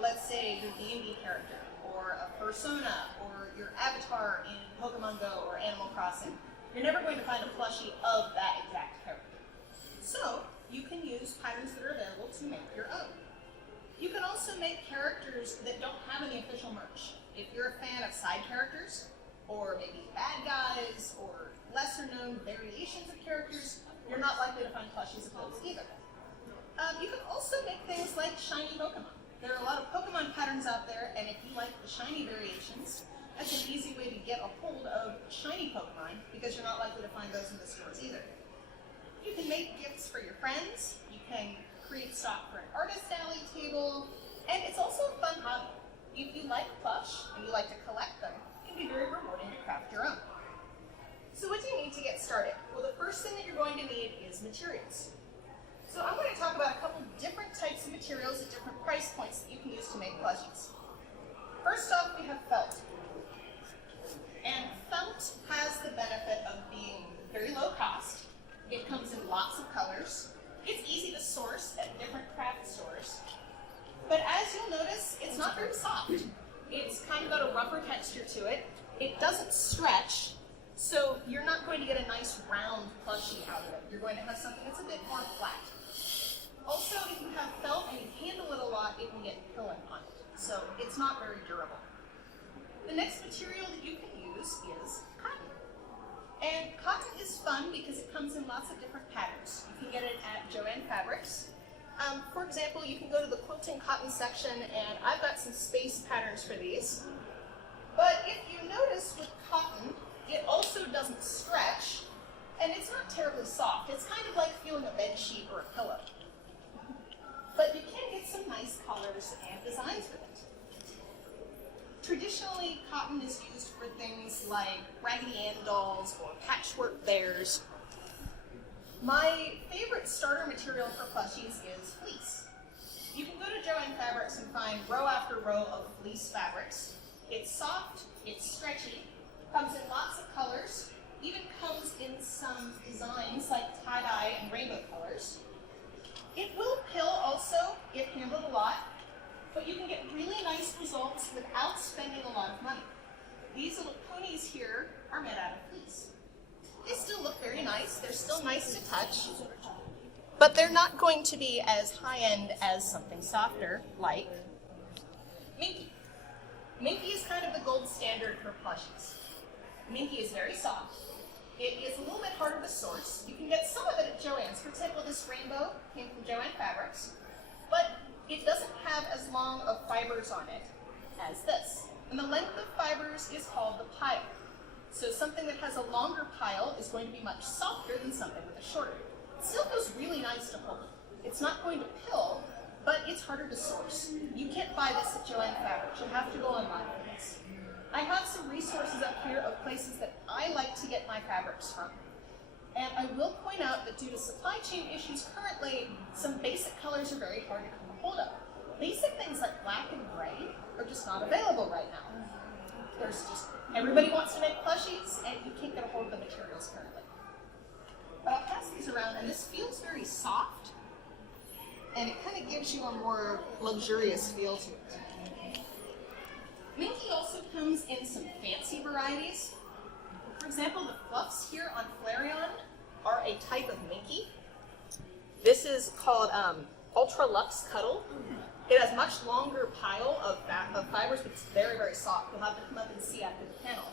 let's say your D&D character, or a persona, or your avatar in Pokemon Go or Animal Crossing, you're never going to find a plushie of that exact character. So you can use patterns that are available to make your own. You can also make characters that don't have any official merch. If you're a fan of side characters, or maybe bad guys, or lesser known variations of characters, you're not likely to find plushies of those either. You can also make things like shiny Pokemon. There are a lot of Pokemon patterns out there, and if you like the shiny variations, that's an easy way to get a hold of shiny Pokemon, because you're not likely to find those in the stores either. You can make gifts for your friends, you can create stock for an artist alley table, and it's also a fun hobby. If you like plush and you like to collect them, it can be very rewarding to craft your own. So what do you need to get started? Well, the first thing that you're going to need is materials. So I'm going to talk about a couple different types of materials at different price points that you can use to make plushies. First off, we have felt. And felt has the benefit of being very low cost. It comes in lots of colors. It's easy to source at different craft stores. But as you'll notice, it's not very soft. It's kind of got a rougher texture to it. It doesn't stretch, so you're not going to get a nice round plushie out of it. You're going to have something that's a bit more flat. Also, if you have felt and you handle it a lot, it will get pilling on it. So it's not very durable. The next material that you can use is cotton. And cotton is fun because it comes in lots of different patterns. You can get it at Joann Fabrics. For example, you can go to the quilting cotton section, and I've got some space patterns for these. But if you notice with cotton, it also doesn't stretch, and it's not terribly soft. It's kind of like feeling a bed sheet or a pillow. But you can get some nice colors and designs with it. Traditionally, cotton is used for things like Raggedy Ann dolls or patchwork bears. My favorite starter material for plushies is fleece. You can go to Joann Fabrics and find row after row of fleece fabrics. It's soft, it's stretchy, comes in lots of colors, even comes in some designs like tie-dye and rainbow colors. It will pill also if handled a lot, but you can get really nice results without spending a lot of money. These little ponies here are made out of fleece. They still look very nice, they're still nice to touch, but they're not going to be as high-end as something softer like Minky. Minky is kind of the gold standard for plushies. Minky is very soft. It is a little bit harder to source. You can get some of it at Joann's. For example, this rainbow came from Joann Fabrics, but it doesn't have as long of fibers on it as this. And the length of fibers is called the pile. So something that has a longer pile is going to be much softer than something with a shorter. It still feels really nice to hold. It's not going to pill, but it's harder to source. You can't buy this at Joann Fabrics. You'll have to go online for this. I have some resources up here of places that I like to get my fabrics from. And I will point out that due to supply chain issues currently, some basic colors are very hard to come a hold of. Basic things like black and gray are just not available right now. Everybody wants to make plushies, and you can't get a hold of the materials currently. But I'll pass these around, and this feels very soft, and it kind of gives you a more luxurious feel to it. Minky also comes in some fancy varieties. For example, the fluffs here on Flareon are a type of Minky. This is called Ultra Luxe Cuddle. It has much longer pile of fibers, but it's very, very soft. You'll have to come up and see after the panel.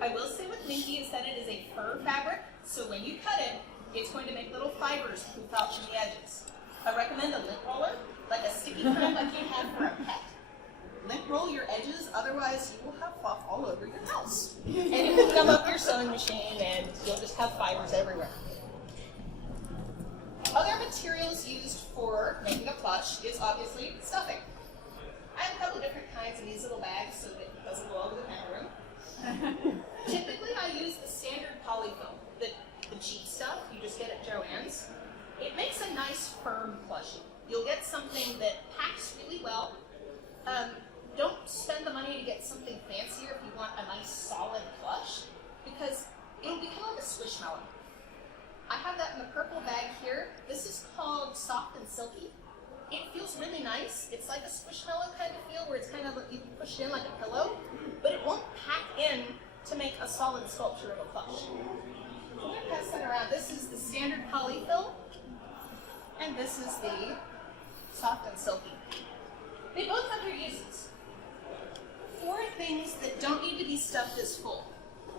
I will say with Minky is that it is a fur fabric, so when you cut it, it's going to make little fibers poof out from the edges. I recommend a lint roller, like a sticky friend like you have for a pet. Lint roll your edges, otherwise you will have fluff all over your house. And it will come up your sewing machine and you'll just have fibers everywhere. Other materials used for making a plush is obviously stuffing. I have a couple different kinds in these little bags so that it doesn't go over the camera room. Typically I use the standard polyfoam, the cheap stuff you just get at Joann's. It makes a nice firm plushie. You'll get something that packs really well. Don't spend the money to get something fancier if you want a nice solid plush, because it'll become like a squishmallow. I have that in the purple bag here. This is called Soft and Silky. It feels really nice. nice. It's like a squishmallow kind of feel where it's kind of, you can push it in like a pillow, but it won't pack in to make a solid sculpture of a plush. I'm going to pass that around. This is the standard polyfill, and this is the soft and silky. They both have their uses. For things that don't need to be stuffed as full.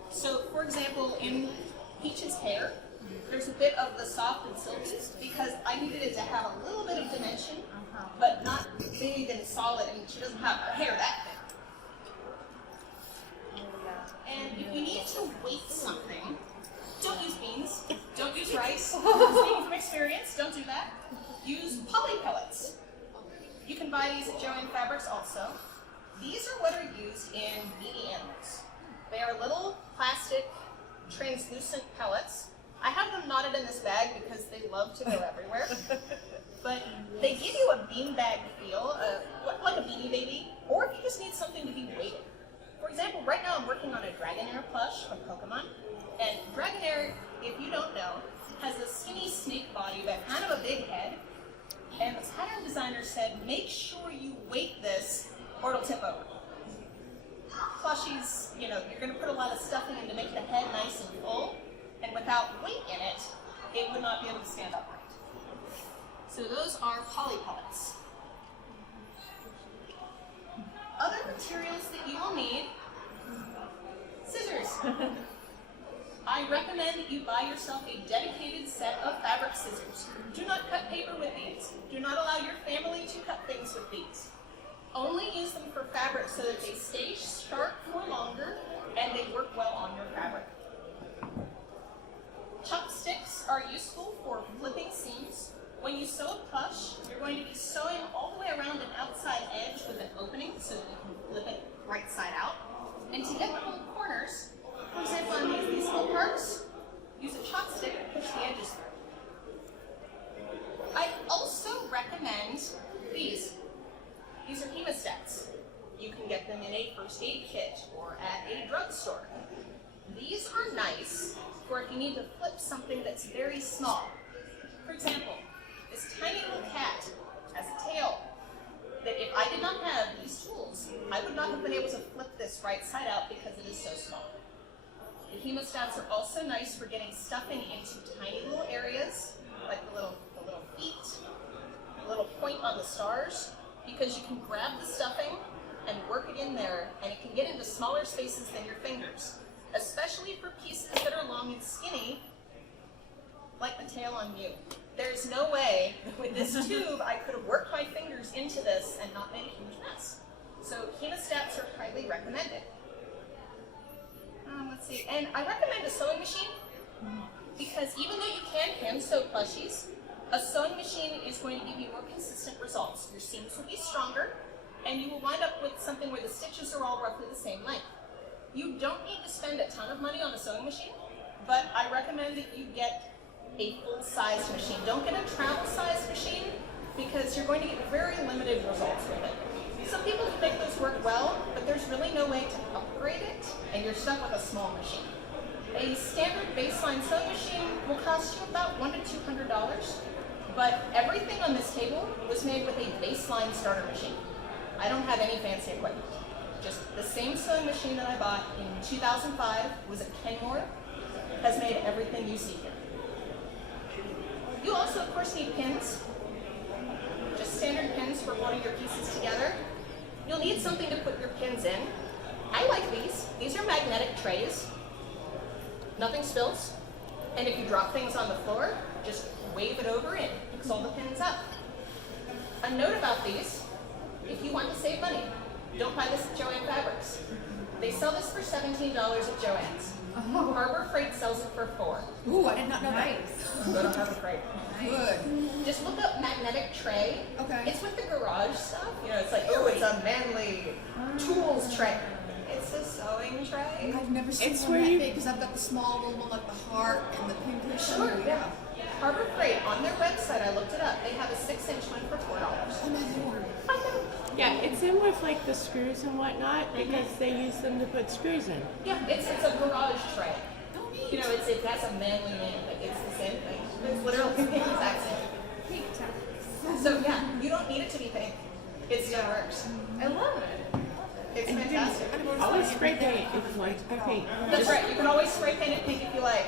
So, for example, in Peach's hair, there's a bit of the soft and silky because I needed it to have a little bit of dimension, but not big and solid, and she doesn't have her hair that thick. And if you need to weight something, don't use beans, don't use rice. Speaking from experience, don't do that. Use poly pellets. You can buy these at Joann Fabrics also. These are what are used in beanie animals. They are little plastic, translucent pellets. I have them knotted in this bag because they love to go everywhere. But they give you a beanbag feel, like a Beanie Baby, or if you just need something to be weighted. For example, right now I'm working on a Dragonair plush from Pokemon. And Dragonair, if you don't know, has a skinny snake body but kind of a big head. And the pattern designer said, make sure you weight this or it'll tip over. Plushies, you know, you're going to put a lot of stuffing in to make the head nice and full, and without weight in it, it would not be able to stand upright. So those are poly pellets. Other materials that you will need, scissors. I recommend that you buy yourself a dedicated set of fabric scissors. Do not cut paper with these. Do not allow your family to cut things with these. Only use them for fabric so that they stay sharp for longer and they work well on your fabric. Chopsticks are useful for flipping seams. When you sew a plush, you're going to be sewing all the way around an outside edge with an opening so that you can flip it right side out. And to get the little corners, for example, on these little parts, use a chopstick to push the edges through. I also recommend these. These are hemostats. You can get them in a first aid kit or at a drugstore. These are nice for if you need to flip something that's very small. For example, this tiny little cat has a tail that if I did not have these tools, I would not have been able to flip this right side out because it is so small. The hemostats are also nice for getting stuffing into tiny little areas, like the little feet, the little point on the stars, because you can grab the stuffing and work it in there, and it can get into smaller spaces than your fingers, especially for pieces that are long and skinny, like the tail on Mew. There's no way that with this tube I could have worked my fingers into this and not made a huge mess. So hemostats are highly recommended. Let's see, and I recommend a sewing machine because even though you can hand sew plushies, a sewing machine is going to give you more consistent results. Your seams will be stronger, and you will wind up with something where the stitches are all roughly the same length. You don't need to spend a ton of money on a sewing machine, but I recommend that you get a full-sized machine. Don't get a travel-sized machine because you're going to get very limited results with it. Some people can make those work well, but there's really no way to upgrade it, and you're stuck with a small machine. A standard baseline sewing machine will cost you about $100 to $200, but everything on this table was made with a baseline starter machine. I don't have any fancy equipment. Just the same sewing machine that I bought in 2005 was a Kenmore, has made everything you see here. You also, of course, need pins. Just standard pins for holding your pieces together. You'll need something to put your pins in. I like these. These are magnetic trays. Nothing spills. And if you drop things on the floor, just wave it over and it picks all the pins up. A note about these, if you want to save money, don't buy this at Joann Fabrics. They sell this for $17 at Joann's. Harbor Freight sells it for $4. Ooh, I did not know that. Go to Harbor Freight. Good. Just look up magnetic tray. Okay. It's with the garage stuff. You know, it's like, oh, it's a manly tools tray. It's a sewing tray. I've never seen one that big because I've got the small little one like the heart and the pinkish. Sure, yeah. Harbor Freight, on their website, I looked it up. They have a 6-inch one for $4. Amazing. I know. Yeah, it's in with like the screws and whatnot because they use them to put screws in. Yeah, it's a garage tray. Oh, neat. You know, it has a manly name. Like, it's the same thing. It's literally the exact same. So yeah, you don't need it to be pink. It still works. I love it. It's fantastic. Always spray paint if you want to paint. That's right. You can always spray paint it pink if you like.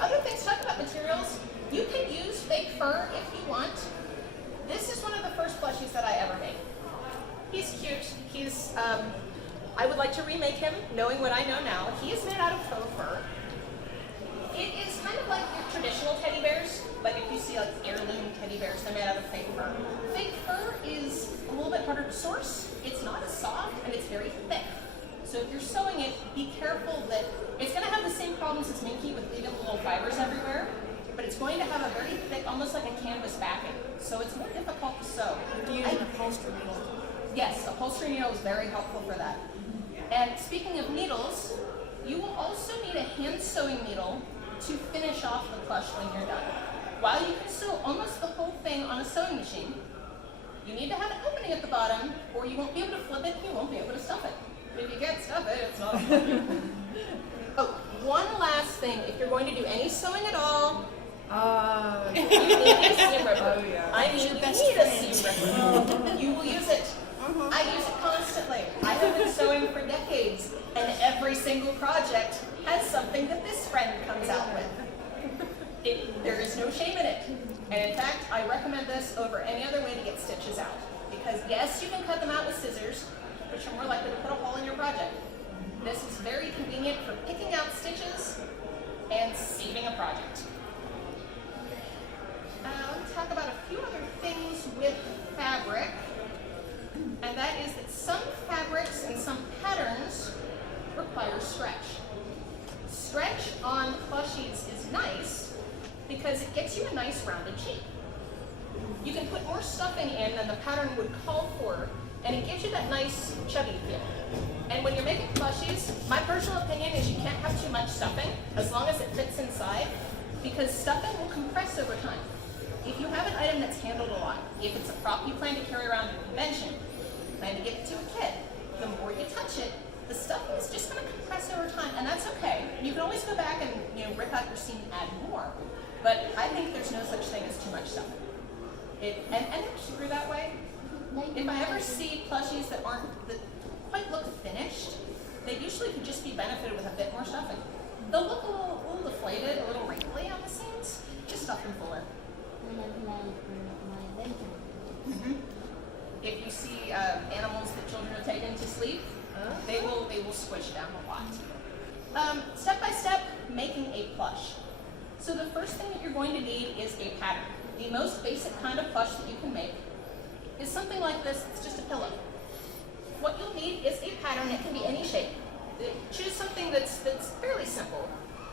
Other things, talk about materials. You can use fake fur if you want. This is one of the first plushies that I ever made. He's cute. He's, I would like to remake him, knowing what I know now. He is made out of faux fur. It is kind of like your traditional teddy bears. Like if you see like heirloom teddy bears, they're made out of fake fur. Fake fur is a little bit harder to source. It's not as soft and it's very thick. So if you're sewing it, be careful that it's going to have the same problems as Minky with leaving little fibers everywhere, but it's going to have a very thick, almost like a canvas backing. So it's more difficult to sew. You use an upholstery needle. Yes, upholstery needle is very helpful for that. And speaking of needles, you will also need a hand sewing needle to finish off the plush when you're done. While you can sew almost the whole thing on a sewing machine, you need to have an opening at the bottom or you won't be able to flip it, you won't be able to stuff it. If you can't stuff it, it's not a problem. Oh, one last thing, if you're going to do any sewing at all, you need a seam ripper. Oh, yeah. I mean, you need a seam ripper. You will use it. I use it constantly. I have been sewing for decades, and every single project has something that this friend comes out with. There is no shame in it. And in fact, I recommend this over any other way to get stitches out. Because yes, you can cut them out with scissors, but you're more likely to put a hole in your project. This is very convenient for picking out stitches and saving a project. Let's talk about a few other things with fabric. And that is that some fabrics and some patterns require stretch. Stretch on plushies is nice because it gets you a nice rounded shape. You can put more stuffing in than the pattern would call for, and it gives you that nice chubby feel. And when you're making plushies, my personal opinion is you can't have too much stuffing as long as it fits inside, because stuffing will compress over time. If you have an item that's handled a lot, if it's a prop you plan to carry around at a convention, plan to give it to a kid, the more you touch it, the stuffing is just going to compress over time, and that's okay. You can always go back and rip out your seam and add more, but I think there's no such thing as too much stuffing. And it's true that way. If I ever see plushies that quite look finished, they usually could just be benefited with a bit more stuffing. They'll look a little deflated, a little wrinkly on the seams. Just stuff them fuller. If you see animals that children have taken to sleep, they will squish down a lot. Step by step, making a plush. So the first thing that you're going to need is a pattern. The most basic kind of plush that you can make is something like this. It's just a pillow. What you'll need is a pattern. It can be any shape. Choose something that's fairly simple.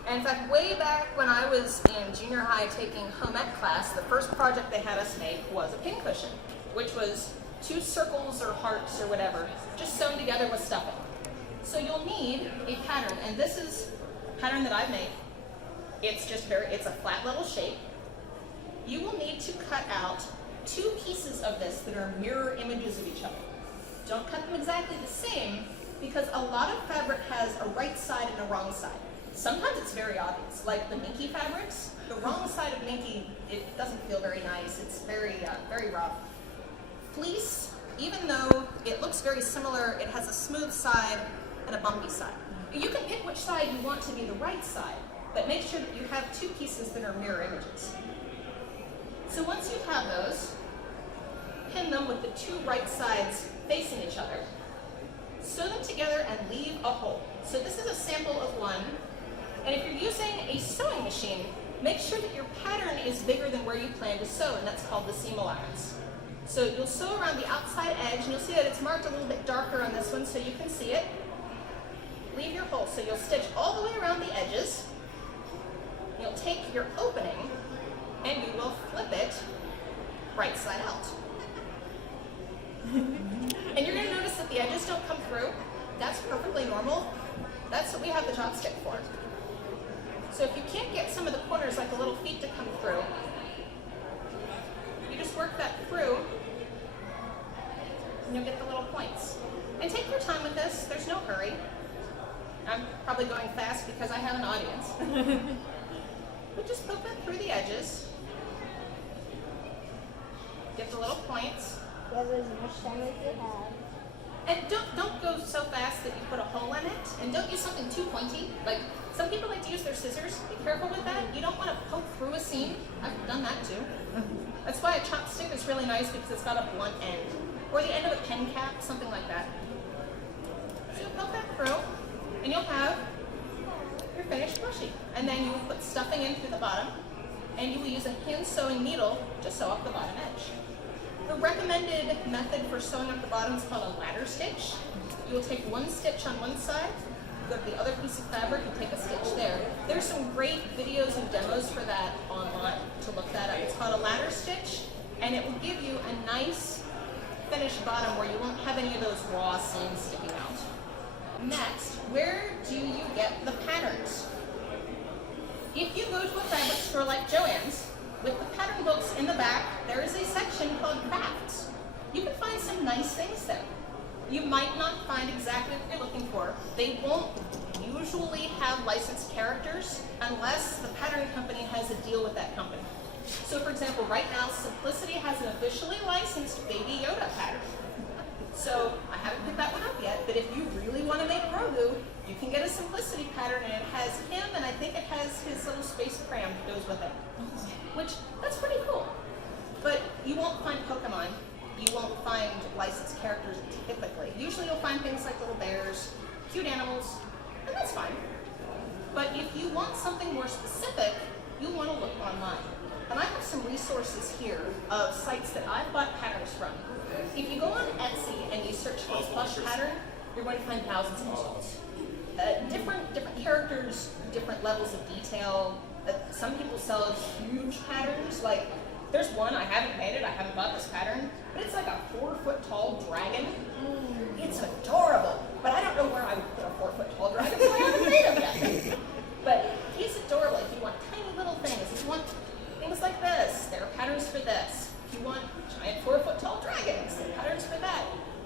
And in fact, way back when I was in junior high taking home ec class, the first project they had us make was a pincushion, which was 2 circles or hearts or whatever, just sewn together with stuffing. So you'll need a pattern, and this is a pattern that I've made. It's a flat little shape. You will need to cut out 2 pieces of this that are mirror images of each other. Don't cut them exactly the same, because a lot of fabric has a right side and a wrong side. Sometimes it's very obvious, like the Minky fabrics. The wrong side of Minky, it doesn't feel very nice. It's very rough. Fleece, even though it looks very similar, it has a smooth side and a bumpy side. You can pick which side you want to be the right side, but make sure that you have 2 pieces that are mirror images. So once you have those, pin them with the 2 right sides facing each other. Sew them together and leave a hole. So this is a sample of one. And if you're using a sewing machine, make sure that your pattern is bigger than where you plan to sew, and that's called the seam allowance. So you'll sew around the outside edge, and you'll see that it's marked a little bit darker on this one so you can see it. Leave your hole. So you'll stitch all the way around the edges. You'll take your opening, and you will flip it right side out. And you're going to notice that the edges don't come through. That's perfectly normal. That's what we have the chopstick for. So if you can't get some of the corners, like the little feet, to come through, you just work that through, and you'll get the little points. And take your time with this. There's no hurry. I'm probably going fast because I have an audience. But just poke that through the edges. Get the little points. Give as much time as you have. And don't go so fast that you put a hole in it, and don't use something too pointy. Like, some people like to use their scissors. Be careful with that. You don't want to poke through a seam. I've done that too. That's why a chopstick is really nice because it's got a blunt end. Or the end of a pen cap, something like that. So you poke that through, and you'll have your finished plushie. And then you will put stuffing in through the bottom, and you will use a hand sewing needle to sew up the bottom edge. The recommended method for sewing up the bottom is called a ladder stitch. You will take one stitch on one side, go to the other piece of fabric and take a stitch there. There's some great videos and demos for that online to look that up. It's called a ladder stitch, and it will give you a nice finished bottom where you won't have any of those raw seams sticking out. Next, where do you get the patterns? If you go to a fabric store like Joann's, with the pattern books in the back, there is a section called crafts. You can find some nice things there. You might not find exactly what you're looking for. They won't usually have licensed characters unless the pattern company has a deal with that company. So for example, right now, Simplicity has an officially licensed Baby Yoda pattern. So I haven't picked that one up yet, but if you really want to make Grogu, you can get a Simplicity pattern, and it has him, and I think it has his little space pram that goes with it. Which, that's pretty cool. But you won't find Pokemon. You won't find licensed characters typically. Usually you'll find things like little bears, cute animals, and that's fine. But if you want something more specific, you'll want to look online. And I have some resources here of sites that I've bought patterns from. If you go on Etsy and you search for a plush pattern, you're going to find thousands of results. Different characters, different levels of detail. Some people sell huge patterns. Like, there's one, I haven't made it, I haven't bought this pattern, but it's like a 4-foot tall dragon. It's adorable, but I don't know where I would put a 4-foot tall dragon, so I haven't made him yet. But he's adorable. If you want tiny little things, if you want things like this, there are patterns for this. If you want giant 4-foot tall dragons, there are patterns for that.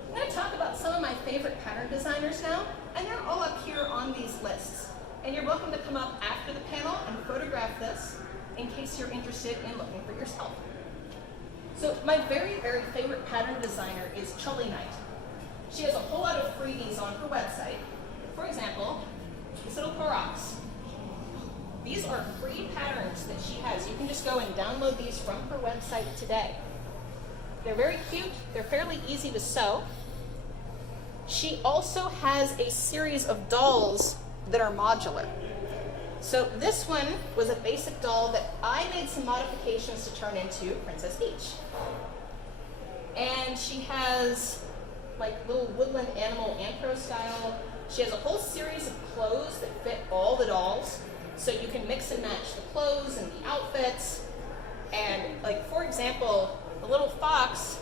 I'm going to talk about some of my favorite pattern designers now, and they're all up here on these lists. And you're welcome to come up after the panel and photograph this in case you're interested in looking for yourself. So my very, very favorite pattern designer is Chully Knight. She has a whole lot of freebies on her website. For example, these little Koroks. These are free patterns that she has. You can just go and download these from her website today. They're very cute. They're fairly easy to sew. She also has a series of dolls that are modular. So this one was a basic doll that I made some modifications to turn into Princess Peach. And she has like little woodland animal anthro style. She has a whole series of clothes that fit all the dolls. So you can mix and match the clothes and the outfits. And like, for example, the little fox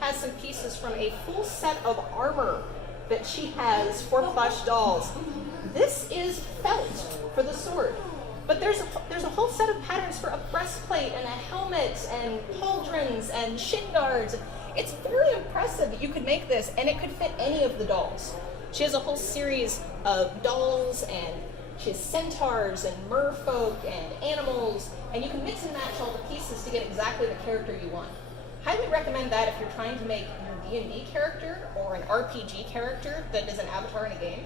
has some pieces from a full set of armor that she has for plush dolls. This is felt for the sword, but there's a whole set of patterns for a breastplate and a helmet and pauldrons and shin guards. It's very impressive that you could make this, and it could fit any of the dolls. She has a whole series of dolls, and she has centaurs and merfolk and animals, and you can mix and match all the pieces to get exactly the character you want. Highly recommend that if you're trying to make your D&D character or an RPG character that is an avatar in a game.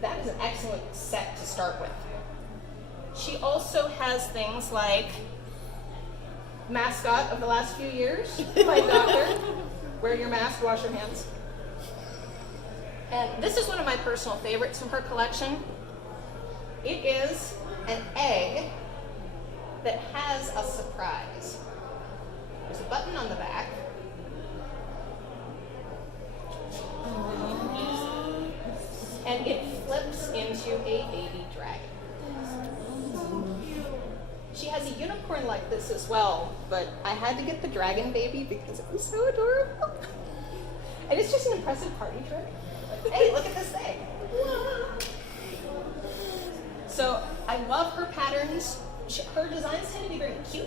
That is an excellent set to start with. She also has things like mascot of the last few years, my doctor. Wear your mask, wash your hands. And this is one of my personal favorites from her collection. It is an egg that has a surprise. There's a button on the back. And it flips into a baby dragon. She has a unicorn like this as well, but I had to get the dragon baby because it was so adorable. And it's just an impressive party trick. Like, hey, look at this thing. So I love her patterns. Her designs tend to be very cute.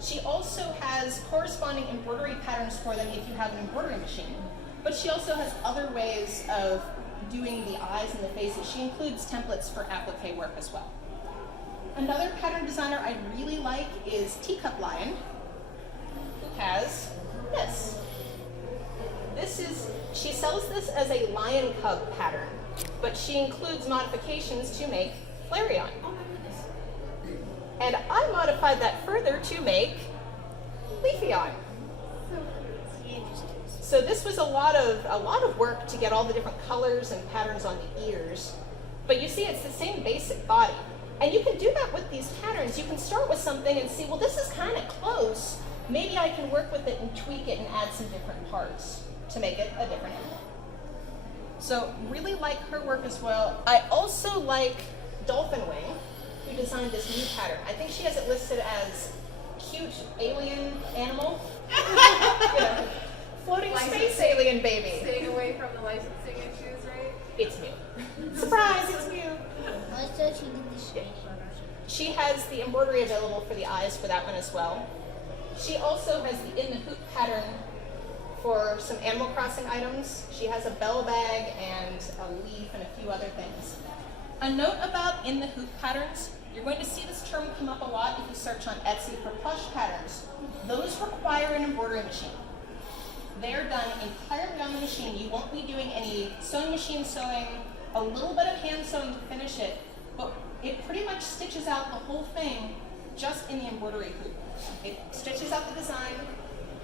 She also has corresponding embroidery patterns for them if you have an embroidery machine. But she also has other ways of doing the eyes and the faces. She includes templates for applique work as well. Another pattern designer I really like is Teacup Lion, who has this. she sells this as a lion cub pattern, but she includes modifications to make Flareon. Oh my goodness. And I modified that further to make Leafeon. So this was a lot of work to get all the different colors and patterns on the ears. But you see, it's the same basic body. And you can do that with these patterns. You can start with something and see, well, this is kind of close. Maybe I can work with it and tweak it and add some different parts to make it a different animal. So really like her work as well. I also like Dolphin Wing, who designed this new pattern. I think she has it listed as cute alien animal. You know, floating space alien baby. Staying away from the licensing issues, right? It's Mew. Surprise, it's Mew. Also, she did the straight photo. She has the embroidery available for the eyes for that one as well. She also has the in the hoop pattern for some Animal Crossing items. She has a bell bag and a leaf and a few other things. A note about in the hoop patterns, you're going to see this term come up a lot if you search on Etsy for plush patterns. Those require an embroidery machine. They're done entirely on the machine. You won't be doing any sewing machine sewing, a little bit of hand sewing to finish it, but it pretty much stitches out the whole thing just in the embroidery hoop. It stitches out the design,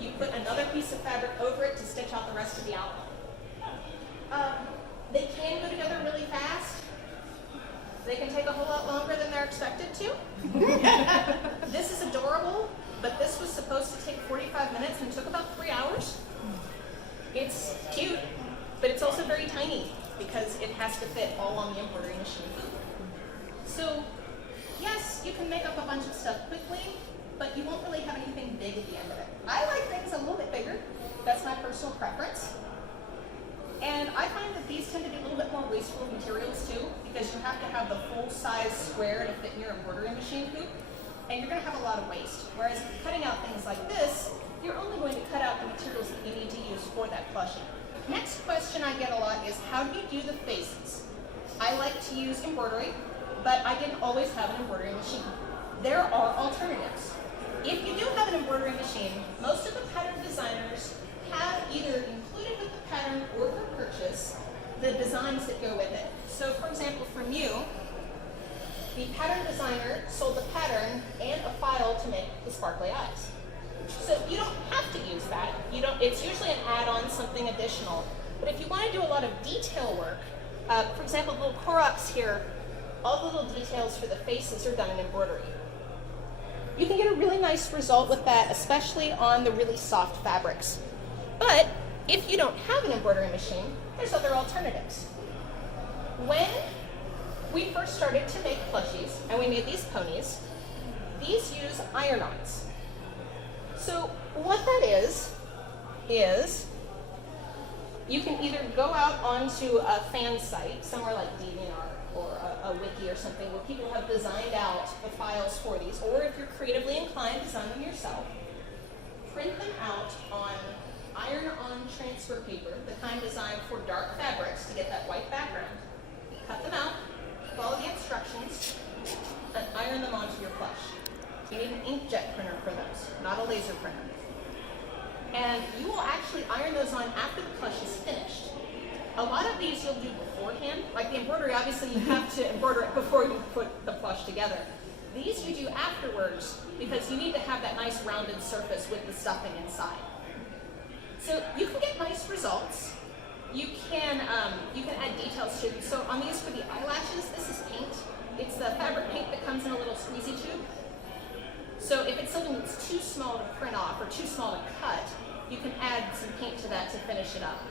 you put another piece of fabric over it to stitch out the rest of the outline. They can go together really fast. They can take a whole lot longer than they're expected to. This is adorable, but this was supposed to take 45 minutes and took about 3 hours. It's cute, but it's also very tiny because it has to fit all on the embroidery machine. So, yes, you can make up a bunch of stuff quickly, but you won't really have anything big at the end of it. I like things a little bit bigger. That's my personal preference. And I find that these tend to be a little bit more wasteful of materials too, because you have to have the full size square to fit in your embroidery machine hoop, and you're going to have a lot of waste. Whereas cutting out things like this, you're only going to cut out the materials that you need to use for that plushie. Next question I get a lot is, how do you do the faces? I like to use embroidery, but I didn't always have an embroidery machine. There are alternatives. If you do have an embroidery machine, most of the pattern designers have either included with the pattern or for purchase the designs that go with it. So for example, for Mew, the pattern designer sold the pattern and a file to make the sparkly eyes. So you don't have to use that. It's usually an add-on, something additional. But if you want to do a lot of detail work, for example, the little Koroks here, all the little details for the faces are done in embroidery. You can get a really nice result with that, especially on the really soft fabrics. But if you don't have an embroidery machine, there's other alternatives. When we first started to make plushies, and we made these ponies, these use iron-ons. So what that is you can either go out onto a fan site, somewhere like DeviantArt or a wiki or something, where people have designed out the files for these, or if you're creatively inclined, design them yourself. Print them out on iron-on transfer paper, the kind designed for dark fabrics to get that white background. Cut them out, follow the instructions, and iron them onto your plush. You need an inkjet printer for those, not a laser printer. And you will actually iron those on after the plush is finished. A lot of these you'll do beforehand. Like the embroidery, obviously you have to embroider it before you put the plush together. These you do afterwards because you need to have that nice rounded surface with the stuffing inside. So you can get nice results. You can add details to them. So on these for the eyelashes, this is paint. It's the fabric paint that comes in a little squeezy tube. So if it's something that's too small to print off or too small to cut, you can add some paint to that to finish it up.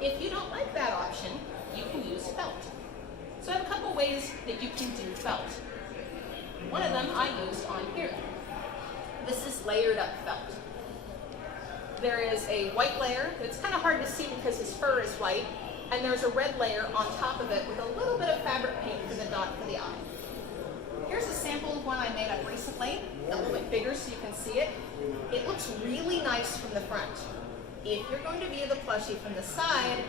If you don't like that option, you can use felt. So I have a couple ways that you can do felt. One of them I used on here. This is layered up felt. There is a white layer that's kind of hard to see because his fur is white, and there's a red layer on top of it with a little bit of fabric paint for the dot for the eye. Here's a sample of one I made up recently, a little bit bigger so you can see it. It looks really nice from the front. If you're going to view the plushie from the side,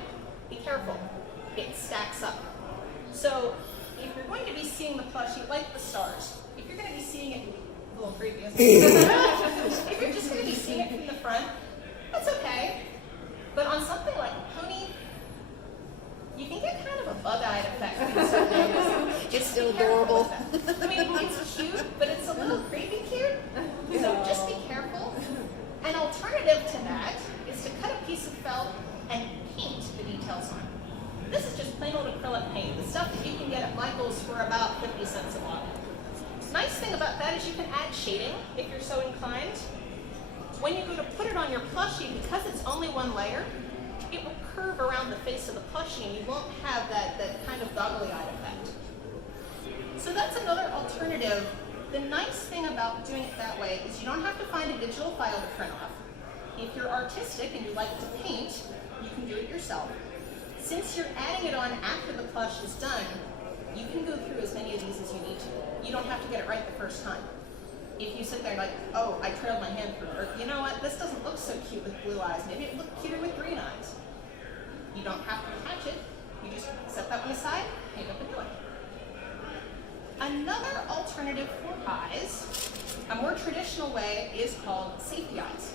be careful. It stacks up. So if you're going to be seeing the plushie like the stars, if you're going to be seeing it, a little creepy, isn't it? If you're just going to be seeing it from the front, that's okay. piece of felt and paint the details on it. This is just plain old acrylic paint, the stuff that you can get at Michael's for about 50 cents a bottle. Nice thing about that is you can add shading if you're so inclined. When you go to put it on your plushie, because it's only one layer, it will curve around the face of the plushie and you won't have that kind of goggly-eyed effect. So that's another alternative. The nice thing about doing it that way is you don't have to find a digital file to print off. If you're artistic and you like to paint, you can do it yourself. Since you're adding it on after the plush is done, you can go through as many of these as you need to. You don't have to get it right the first time. If you sit there like, oh, I trailed my hand through, or you know what, this doesn't look so cute with blue eyes, maybe it looked cuter with green eyes. You don't have to patch it, you just set that one aside, paint up a new one. Another alternative for eyes, a more traditional way, is called safety eyes.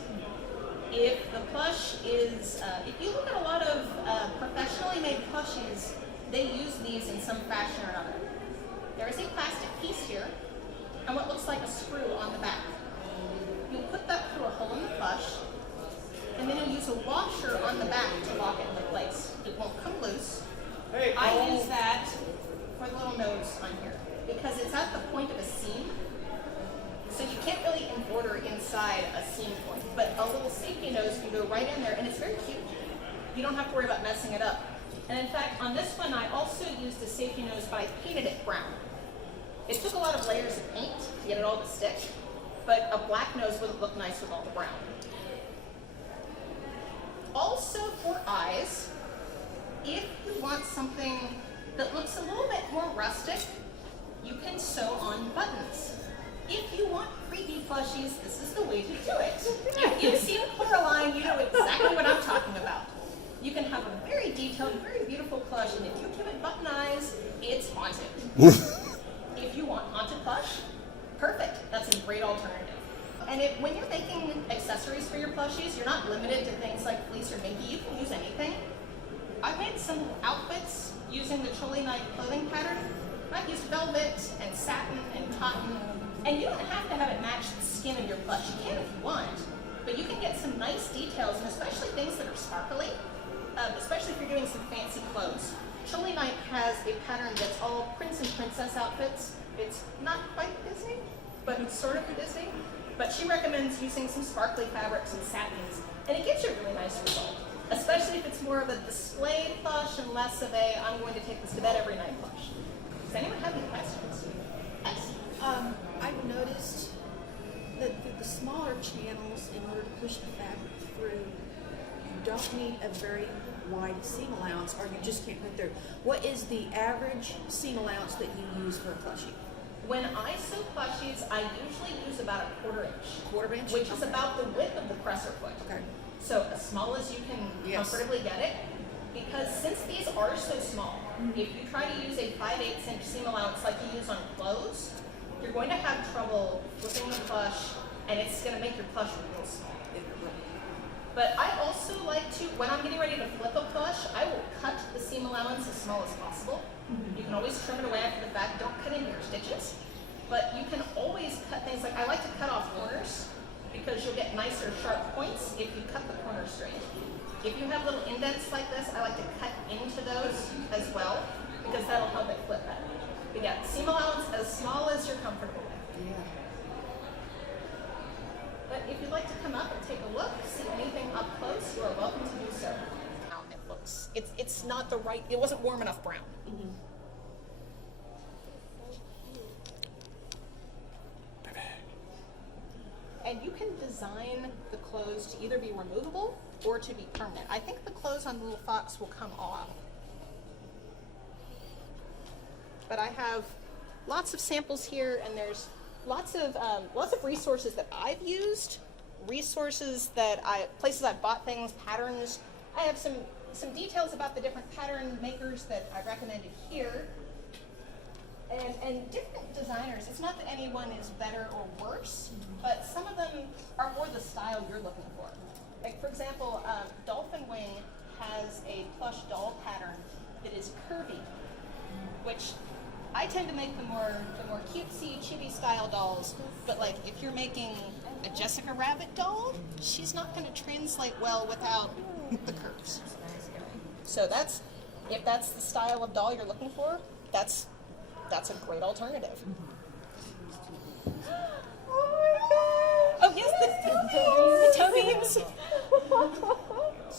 If the plush is, if you look at a lot of professionally made plushies, they use these in some fashion or another. There is a plastic piece here, and what looks like a screw on the back. You'll put that through a hole in the plush, and then you'll use a washer on the back to lock it into place. It won't come loose. I use that for the little nose on here, because it's at the point of a seam, so you can't really embroider inside a seam point, but a little safety nose can go right in there, and it's very cute. You don't have to worry about messing it up. And in fact, on this one, I also used a safety nose, but I painted it brown. It took a lot of layers of paint to get it all to stick, but a black nose wouldn't look nice with all the brown. Also for eyes, if you want something that looks a little bit more rustic, you can sew on buttons. If you want creepy plushies, this is the way to do it. If you've seen Coraline, you know exactly what I'm talking about. You can have a very detailed, very beautiful plush, and if you give it button eyes, it's haunted. If you want haunted plush, perfect. That's a great alternative. And when you're making accessories for your plushies, you're not limited to things like fleece or minky. You can use anything. I've made some outfits using the Choli Night clothing pattern. I've used velvet and satin and cotton, and you don't have to have it match the skin of your plush. You can if you want, but you can get some nice details, and especially things that are sparkly, especially if you're doing some fancy clothes. Choli Night has a pattern that's all prince and princess outfits. It's not quite Disney, but it's sort of Disney. But she recommends using some sparkly fabrics and satins, and it gives you a really nice result, especially if it's more of a display plush and less of a I'm going to take this to bed every night plush. Does anyone have any questions? Yes. I've noticed that through the smaller channels, in order to push the fabric through, you don't need a very wide seam allowance, or you just can't put through. What is the average seam allowance that you use for a plushie? When I sew plushies, I usually use about a quarter inch. Quarter inch? Which is about the width of the presser foot. Okay. So as small as you can comfortably get it. Because since these are so small, if you try to use a 5/8 inch seam allowance like you use on clothes, you're going to have trouble flipping the plush, and it's going to make your plush real small. But I also like to, when I'm getting ready to flip a plush, I will cut the seam allowance as small as possible. You can always trim it away after the fact. Don't cut into your stitches. But you can always cut things like, I like to cut off corners because you'll get nicer sharp points if you cut the corners straight. If you have little indents like this, I like to cut into those as well because that'll help it flip better. But yeah, seam allowance as small as you're comfortable with. Yeah. But if you'd like to come up and take a look, see anything up close, you are welcome to do so. It looks, it's not the right, it wasn't warm enough brown. And you can design the clothes to either be removable or to be permanent. I think the clothes on Little Fox will come off. But I have lots of samples here, and there's lots of resources that I've used, places I've bought things, patterns. I have some details about the different pattern makers that I recommended here. And different designers, it's not that anyone is better or worse, but some of them are more the style you're looking for. Like for example, Dolphin Wing has a plush doll pattern that is curvy, which I tend to make the more cutesy, chibi style dolls, but like if you're making a Jessica Rabbit doll, she's not going to translate well without the So if that's the style of doll you're looking for, that's a great alternative. Oh my god! Oh yes, the toe beams!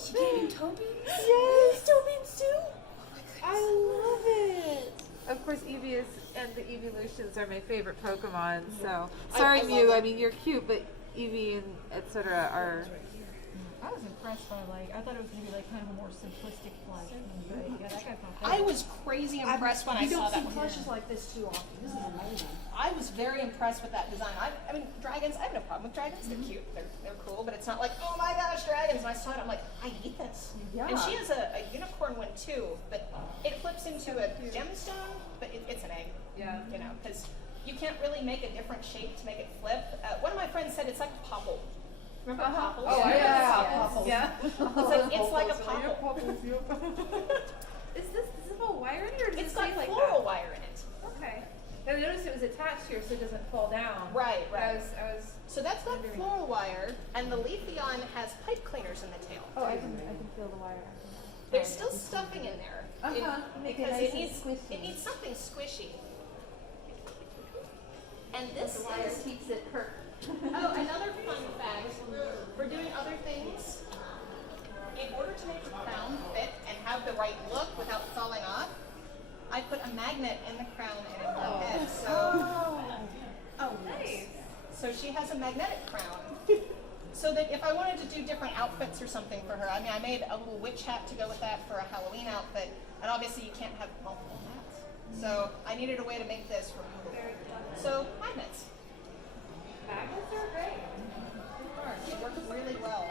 She gave him toe beams? Yes. Toe beams too? I love it. Of course, Eevee's and the Eeveelutions are my favorite Pokemon. So I sorry, love Mew. them. I mean, you're cute, but Eevee and etc. are. I was impressed by I thought it was gonna be like kind of a more simplistic flush, but yeah, that guy's not I was crazy impressed when I saw that You one. don't see plushes like this too often. This is amazing. I was very impressed with that design. I mean, dragons, I have no problem with dragons. They're cute, they're cool, but it's not like, oh my gosh, dragons. And I saw it, I'm like, I need this. Yeah. And she has a unicorn one too, but it flips into a gemstone, but it's an egg. Yeah. You know, because you can't really make a different shape to make it flip. One of my friends said it's like a popple. Remember popples? Oh, I Yeah. know. Yeah. It's like a popple. Is this a wire in it, or does It's it got say like floral that? wire in it. Okay. I noticed it was attached here, so it doesn't fall down. Right, But right. I was. So that's got floral wire, and the Leafeon has pipe cleaners in the tail. Oh, I can feel the wire. There's still stuffing in there Make it because nice it and needs squishy. something squishy. And this The wire is keeps it perked. another fun fact for doing other things. In order to make the crown fit and have the right look without falling off, I put a magnet in the crown and in her head. So Nice. so she has a magnetic crown. So that if I wanted to do different outfits or something for her, I mean, I made a little witch hat to go with that for a Halloween outfit, and obviously you can't have multiple hats. So I needed a way to make this removable. Very clever. So magnets. Magnets are great. They work really well.